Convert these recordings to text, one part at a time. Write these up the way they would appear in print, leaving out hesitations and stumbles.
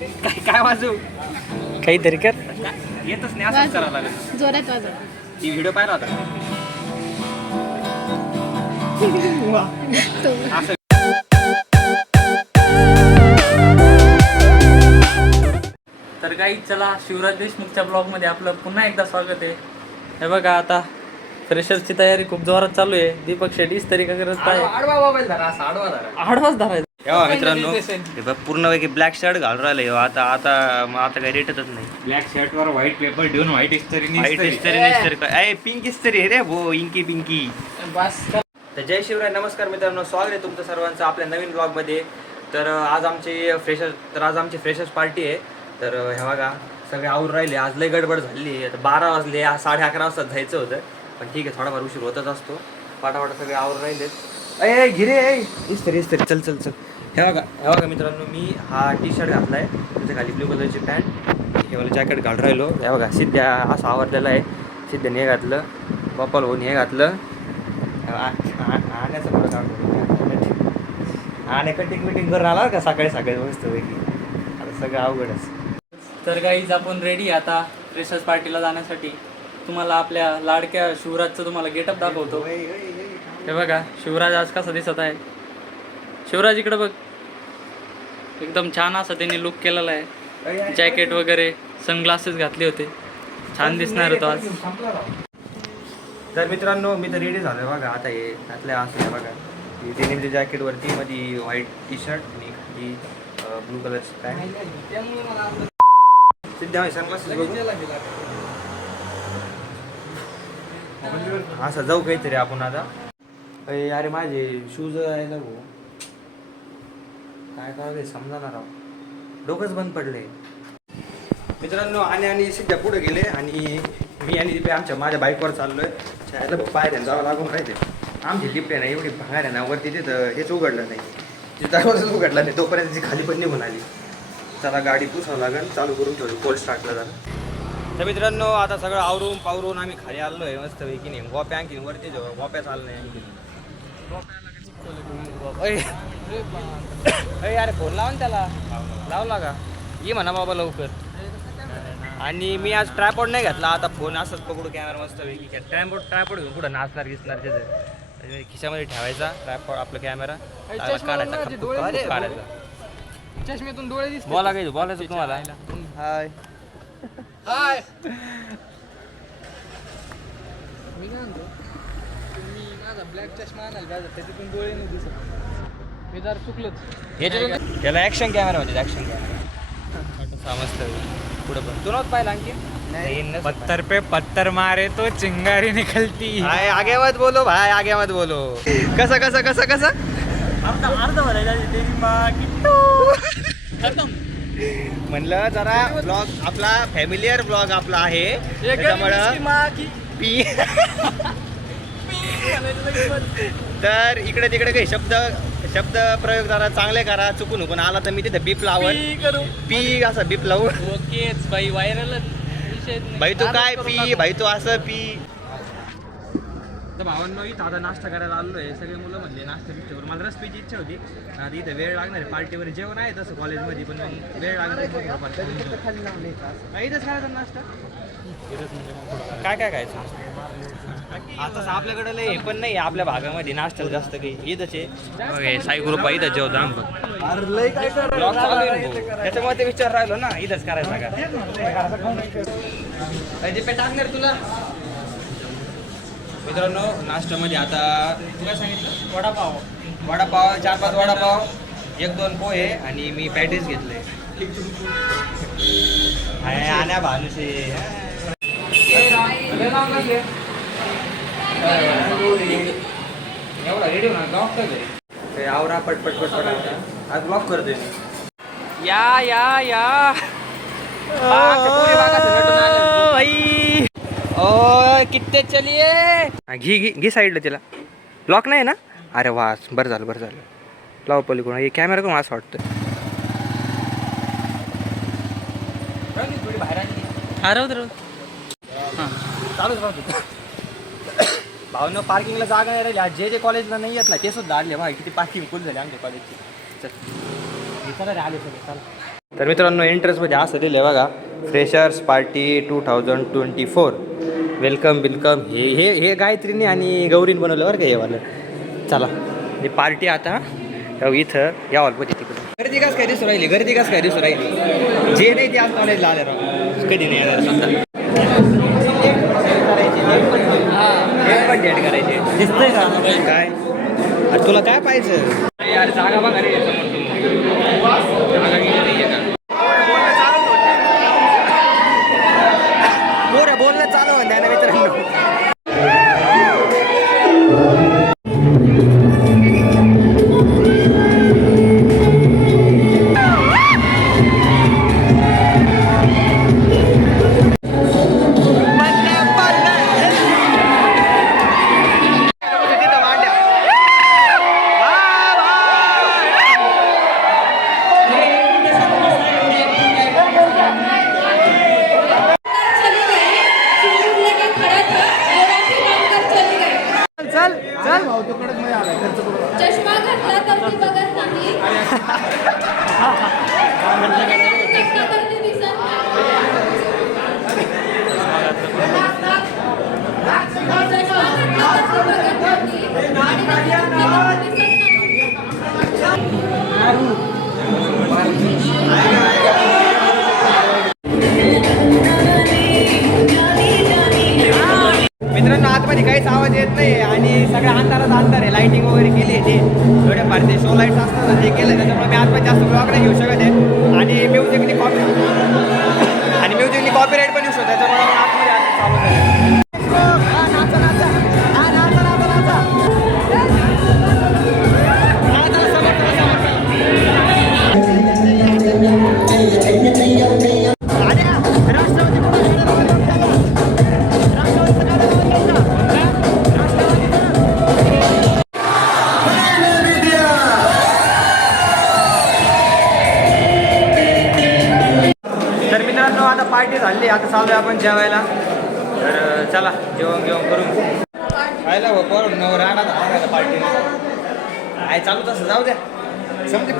काय काय वाजू काहीतरी कर. येतच नाही असंच करावं लागेल. जोरात वाजव. ती व्हिडिओ पाहिला होता असं. तर काही चला शिवराज देशमुखच्या ब्लॉगमध्ये आपलं पुन्हा एकदा स्वागत आहे. हे बघा आता फ्रेशर्सची तयारी खूप जोरात चालू आहे. दीपक शेट्टी तरी काय करत आहे. आडवा मोबाईल धरा, असा आडवा धरा. आडवाच धरायचा. तेव्हा मित्रांनो हे बघ पूर्णपैकी ब्लॅक शर्ट घालून राहिलं. आता आता आता काही रेटच नाही. ब्लॅक शर्ट वर व्हाईट पेपर ठेवून व्हाईट इस्त्री व्हाईट इस्त्री पिंक इस्त्री रे भो. इंकी पिंकी. बस तर जय शिवराय. नमस्कार मित्रांनो, स्वागत आहे तुमचं सर्वांचं आपल्या नवीन ब्लॉगमध्ये. तर आज आमची फ्रेशर्स पार्टी आहे. तर हे बघा सगळे आवरून राहिले. आज लय गडबड झाली. आता 12 वाजले. आज 11:30 वाजता जायचं होतं, पण ठीक आहे थोडाफार उशीर होतच असतो. पाटापाटा सगळे आवरून राहिलेत. अय घिरे इस्त्री चल चल चल. हे बघा मित्रांनो, मी हा टी शर्ट घातला आहे, त्याच्या खाली ब्ल्यू कलरची पॅन्ट, हे मला जॅकेट घालून राहिलो. हे बघा सिद्ध्या असा आवडलेला आहे. सिद्ध्याने हे घातलं, बाप्पाला होऊन हे घातलं. आण्याचं पुढं आणि कटिंग बिटिंग करून आला का सकाळी सकाळी मस्त वेगळी. आता सगळं अवघडच. तर गाईज आपण रेडी आता फ्रेशर्स पार्टीला जाण्यासाठी. तुम्हाला आपल्या लाडक्या शिवराजचं तुम्हाला गेटअप दाखवतो. हे बघा शिवराज आज कसा दिसत आहे. शिवराज इकडं बघ. एकदम छान असं त्यांनी लुक केलेला आहे. जॅकेट वगैरे सनग्लासेस घातले होते. छान दिसणार होतो आज. तर मित्रांनो मी तर रेडी झालो आहे बघा. आता हे घातल्या असं आहे बघा. डेनिमच्या जॅकेटवरती मध्ये व्हाईट टी शर्ट आणि खाली ब्लू कलरची पॅन्ट. सिद्ध्या सनग्लासेस असं जाऊ काहीतरी आपण आता. अरे माझे शूज यायला भाऊ काय करावं समजणार राव. डोकंच बंद पडले. मित्रांनो आणि सिद्ध्या पुढे गेले आणि मी आणि दिपे माझ्या बाईकवर चाललोय. शाळेला पायऱ्या जावं लागून राहिले. आमची दिपे नाही एवढी भागार आहे ना वरती. तिथं हेच उघडलं नाही, तिथं उघडलं नाही तोपर्यंत ती खाली पण निघून आली. चला गाडी पुसावं लागेल, चालू करून ठेवली. कोल्ड स्टार्टला झालं. तर मित्रांनो आता सगळं आवरून पावरून आम्ही खाली आलो आहे मस्त पैकी. नाही गोप्या आणखी वरती जाऊ. गोप्या चाललं नाही आणखी. अरे फोन लावा ना त्याला. लावला का ये म्हणा बाबा लवकर. आणि मी आज ट्रायपॉड नाही घातला. आता फोन असंच पकडू कॅमेरा मस्त पैकी. ट्रायपॉड घेऊन पुढं नाचणार गिसणार त्याचं खिशामध्ये ठेवायचा ट्रायपॉड आपला कॅमेरा काढायचा. चष्म्यातून डोळे दिसतात. बोलायचं तुम्हाला. हाय हाय मी काय म्हणतो, तुम्ही माझा ब्लॅक चष्मा आणायला पाहिजे, त्याच्यातून डोळे नाही दिसत. मी जर चुकलंच. त्याला ॲक्शन कॅमेरा म्हणजे ॲक्शन कॅमेरा समजतं पुढं. पण तू नव्हतं पाहिलं आणखी. पत्थर पे पत्थर मारे तो चिंगारी निकलती. हाय आगे मत बोलो भाई, आगे मत बोलो. कसं कसं कसं कसं अर्ध म्हणलं जरा ब्लॉग आपला फॅमिलियर ब्लॉग आपला आहे त्याच्यामुळं पी. तर इकडे तिकडे काही शब्द प्रयोग जरा चांगले करा. चुकून पण आला तर मी तिथे बीप लावून पी असं बीप लावून. ओकेच बाई व्हायरल विषय. भाई तू काय पी, भाई तू असं पी. तर भावांनो इथं आता नाश्ता करायला आलो आहे. सगळे मुलं म्हणले नाश्ता पिक्चर. मला रस प्यायची इच्छा होती. आता इथं वेळ लागणार आहे. पार्टीवर जेवण आहे तसं कॉलेजमध्ये, पण मग वेळ लागणार इथंच खायचा नाश्ता. काय काय खायचं आता आपल्याकडे लय हे पण नाही आपल्या भागामध्ये नाश्त्याला जास्त काही. इथंच आहे साई ग्रुप आहे. इथं जेवतो आम्ही. ब्लॉग चालू आहे ना भाऊ, त्याच्यामुळे ते विचार राहिलो ना इथंच करायचं का टाकणार तुला. मित्रांनो नाश्त्यामध्ये आता तू काय सांगितलं. वडापाव 4-5 वडापाव, 1-2 पोहे आणि मी पॅटीस घेतले. आण्या भानुशे एवढा रेडी होणार ब्लॉक कर. आवरा पटपट आज ब्लॉक करतोय मी. या भाई ओ किती चलिए. घी साईडला तिला. ब्लॉक नाही ना. अरे वा बरं झालं. लाव पलीकडून. हे कॅमेरा करून असं वाटतं. थोडी बाहेर आली. चालूच राहतो. भावनं पार्किंगला जागा नाही राहिली. जे कॉलेजला नाही येत ना ते सुद्धा आले. किती पार्किंग फुल झाली आमच्या कॉलेजची. चल आले सगळे. चला तर मित्रांनो एंट्रन्समध्ये असं दिलं बघा, फ्रेशर्स पार्टी 2024 वेलकम वेलकम. हे गायत्रीने आणि गौरीने बनवलं बरं का हे वालं. चला ही पार्टी आता इथं या हॉलमध्ये तिकडे गर्दी कस काय दिसू राहिली, गर्दी कस काय दिसू राहिली. जे नाही ते आज कॉलेजला आले राव, कधी नाही येणार स्वतः पण डेट करायचे. दिसतंय का काय अरे तुला काय पाहिजे यार, जागा बघा रे बोलणं चालू होतं ना मित्रांनो. चल चल चष्मा घातला तर ती बघत नाही. चष्मा तर ती दिसत नाही. चष्मा घातला तर ती बघत नाही. आणि दिसत मित्रांनो आतमध्ये काहीच आवाज येत नाही आणि सगळ्या अंधारात अंधार आहे. लाईटिंग वगैरे केली आहे ते थोडेफार ते शो लाईट्स असतात ना ते केलं, त्याच्यामुळे मी आतमध्ये जास्त ब्लॉग नाही घेऊ शकत आहे. आणि म्युझिकनी कॉपीराईट पण येऊ शकतो, त्याच्यामुळे आतमध्ये आता चालू झालं. तर मित्रांनो आता पार्टी झाली, आता चालू आहे आपण जेवायला. तर चला जेवण घेऊन करून खायला राडा झाला पार्टी आहे चालू तसं. जाऊ द्या, संपली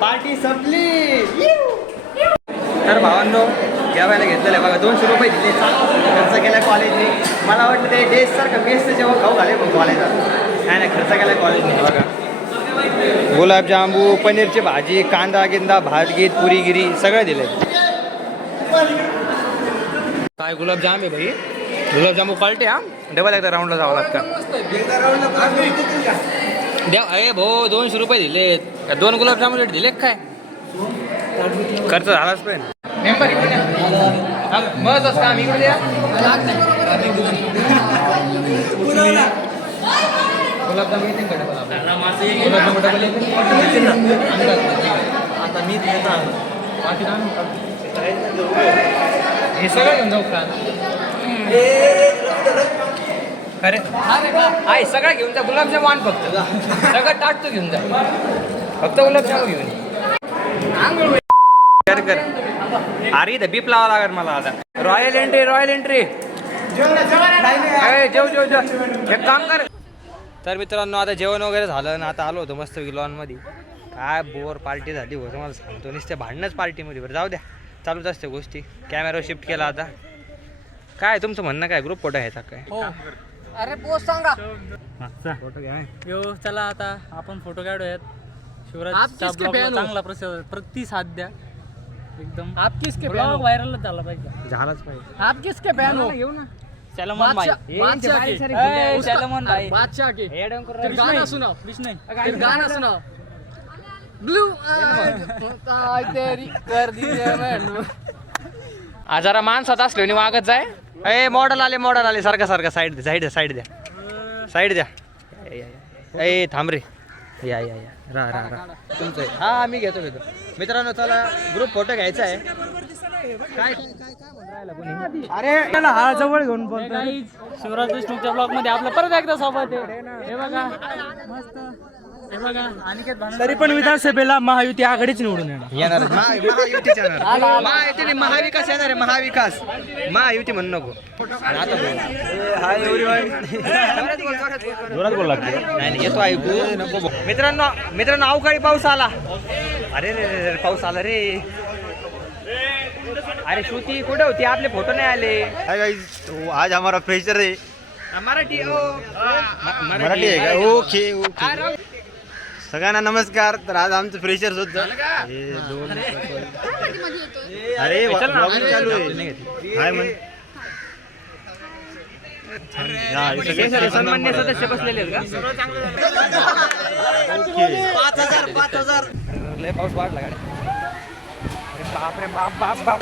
पार्टी संपली. तर भावांनो जेवायला घेतलेलं आहे बघा, 200 रुपये दिले, खर्च केला कॉलेजने. मला वाटतं ते डेजसारखं मेसचं जेवण खाऊ घाले मग कॉलेजात. नाही नाही, खर्च केला कॉलेजने बघा. गुलाबजामू, पनीरची भाजी, कांदा गिंदा, भातगीत, पुरीगिरी सगळं दिलंय. काय गुलाबजाम आहे भाई, गुलाबजामू क्वालिटी. हा डबल एकदा राऊंडला जावं लागतं. द्या अरे भाऊ 200 रुपये दिलेत, 2 गुलाबजामुन दिले काय, खर्च झालाच पाहिजे. मेंबर महत्वाच काम इकडे द्या. गुलाबजाम येते का डबल? गुलाबजाम डबल येते आता मी हे सगळं घेऊन जाऊ का? अरे आहे सगळं घेऊन जा, गुलाबजाम आण फक्त, सगळं टाकतो घेऊन जा, फक्त गुलाबजाम घेऊन कर कर. अरे इथं बीप लावा लागेल मला आता. रॉयल एंट्री जेव एक काम कर. तर मित्रांनो आता जेवण वगैरे झालं ना, आता आलो होतो मस्त लॉनमध्ये. काय बोर पार्टी झाली हो तुम्हाला सांगतो, नुसते भांडणंच पार्टीमध्ये. बरं जाऊ द्या, चालूच असते गोष्टी. कॅमेरा शिफ्ट केला आता. काय तुमचं म्हणणं काय, ग्रुप फोटो घ्यायचा काय? अरे पोस्ट सांगा. फोटो घ्या. यो चला आता आपण फोटो काढूयात. शिवराजच्या ब्लॉगला चांगला प्रतिसाद द्या. एकदम आप किसके ब्लॉग व्हायरल झाला पाहिजे, झालाच पाहिजे. आप किसके फॅन हो? घेऊ ना सलमान भाई, सलमान भाई बादशाह के गाना सुनाओ. गाना सुनाओ. ब्लू तेरी कर दी जरा माणसात असलो वागत जाय. ए मॉडल आले सारखं साईड द्या. ए थांब रे, या रा तुमचं आहे. हा मी घेतो मित्रांनो. चला ग्रुप फोटो घ्यायचा आहे. काय म्हणून राहिला कोणी? अरे हा जवळ घेऊन बोलतो. शिवराज देशमुखच्या ब्लॉग मध्ये आपलं परत एकदा सोबत आहे. हे बघा मस्त हे बघा अनिकेत भानू तरी पण विधानसभेला महायुती आघाडीच निवडून येणार महायुतीच येणार महायुतीने महाविकास येणार आहे महाविकास महायुती म्हणू नको आणि आता जोरात बोल लागते नाही नाही, येतो ऐकू मित्रांनो अवकाळी पाऊस आला अरे रे रे रे, पाऊस आला रे अरे श्रुती कुठे होती आपले फोटो नाही आले हाय गाइस तो आज हमारा फ्रेशर है मराठी मराठी आहे का ओके ओके सगळ्यांना नमस्कार तर आज आमचं फ्रेशर होतं अरे vlogging चालू आहे हाय म्हण हा, हे सगळे सन्मान्य सदस्य बसलेले आहेत का लय पाऊस वाढला गाडी अरे बाप रे बाप बाप बाप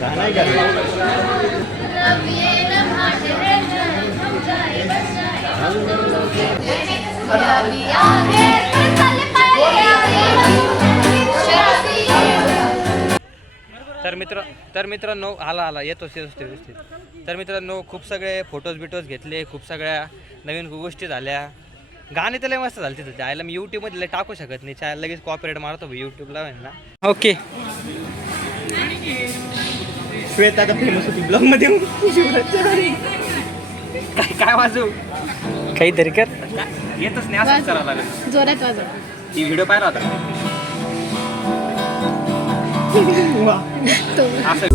गाणं आहे का तर मित्रांनो आला येतो व्यवस्थित तर मित्रांनो खूप सगळे फोटोज घेतले खूप सगळ्या नवीन गोष्टी झाल्या गाणे तर लय मस्त झाले तिथं त्याला मी यूट्यूबमध्ये लय टाकू शकत नाही चाय लगेच कॉपीराइट मारतो यूट्यूबला आहे ना ओके श्वेता आता फेमस होती ब्लॉग मध्ये काय वाजू काहीतरी कर येतच नाही असंच करावं लागेल जोरात वाजव ती व्हिडिओ पाहिला होता तो असं